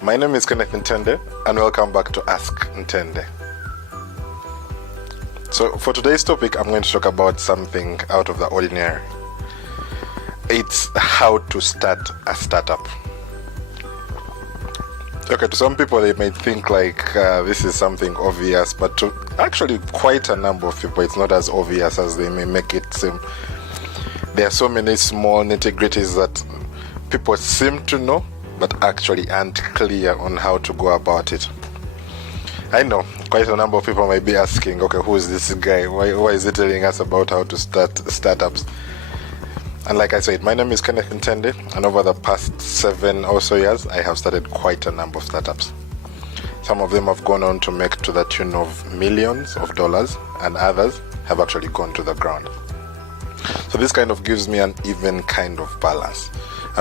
My name is Kenneth Ntende, and welcome back to Ask Ntende. So for today's topic, I'm going to talk about something out of the ordinary. It's how to start a startup. Okay, to some people they may think like this is something obvious, but to actually quite a number of people it's not as obvious as they may make it seem. There are so many small nitty-gritties that people seem to know, but actually aren't clear on how to go about it. I know quite a number of people might be asking, okay, who is this guy? Why is he telling us about how to start startups? And like I said, my name is Kenneth Ntende, and over the past 7 or so years, I have started quite a number of startups. Some of them have gone on to make to the tune of millions of dollars, and others have actually gone to the ground. So this kind of gives me an even kind of balance.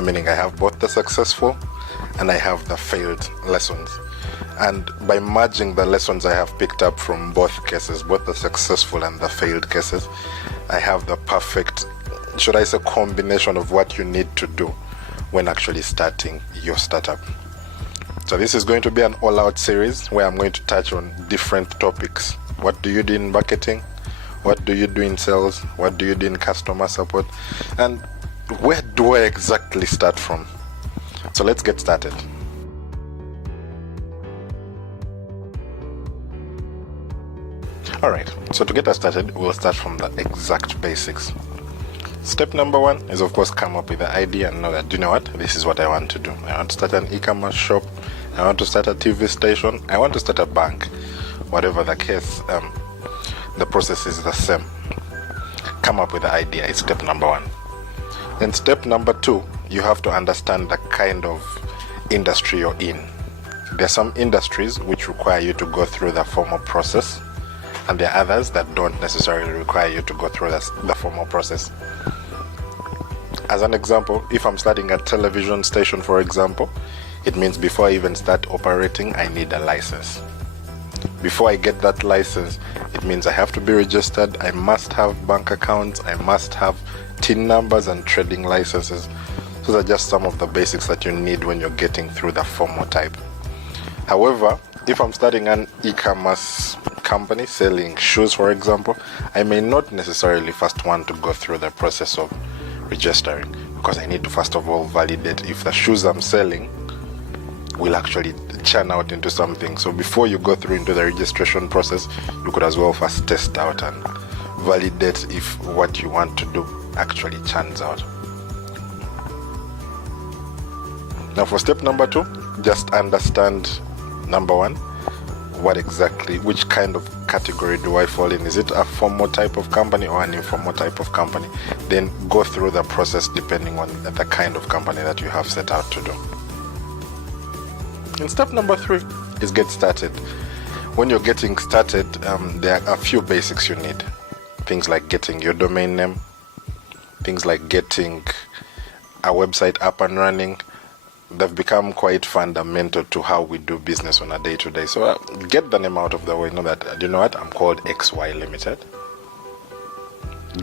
Meaning I have both the successful and I have the failed lessons. And by merging the lessons I have picked up from both cases, both the successful and the failed cases, I have the perfect, should I say, combination of what you need to do when actually starting your startup. So this is going to be an all-out series where I'm going to touch on different topics. What do you do in marketing? What do you do in sales? What do you do in customer support? And where do I exactly start from? So let's get started. Alright, so to get us started, we'll start from the exact basics. Step number 1 is, of course, come up with the idea and know that, you know what, this is what I want to do. I want to start an e-commerce shop, I want to start a TV station, I want to start a bank. Whatever the case, the process is the same. Come up with the idea is step number 1. Then step number 2, you have to understand the kind of industry you're in. There are some industries which require you to go through the formal process, and there are others that don't necessarily require you to go through the formal process. As an example, if I'm starting a television station, for example, it means before I even start operating, I need a license. Before I get that license, it means I have to be registered, I must have bank accounts, I must have TIN numbers and trading licenses. Those are just some of the basics that you need when you're getting through the formal type. However, if I'm starting an e-commerce company selling shoes, for example, I may not necessarily first want to go through the process of registering, because I need to first of all validate if the shoes I'm selling will actually churn out into something. So before you go through into the registration process, you could as well first test out and validate if what you want to do actually churns out. Now for step number 2, just understand, number 1, which kind of category do I fall in? Is it a formal type of company or an informal type of company? Then go through the process depending on the kind of company that you have set out to do. And step number 3 is get started. When you're getting started, there are a few basics you need. Things like getting your domain name, things like getting a website up and running. They've become quite fundamental to how we do business on a day-to-day. So get the name out of the way. Know that, you know what, I'm called XY Limited.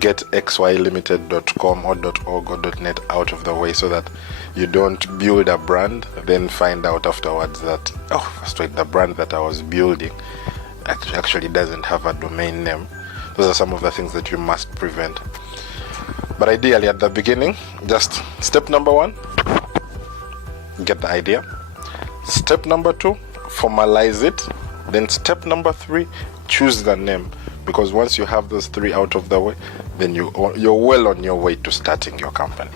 Get xylimited.com or .org or .net out of the way so that you don't build a brand, then find out afterwards that, first wait, the brand that I was building actually doesn't have a domain name. Those are some of the things that you must prevent. But ideally at the beginning, just step number 1, get the idea. Step number 2, formalize it. Then step number 3, choose the name. Because once you have those 3 out of the way, then you're well on your way to starting your company.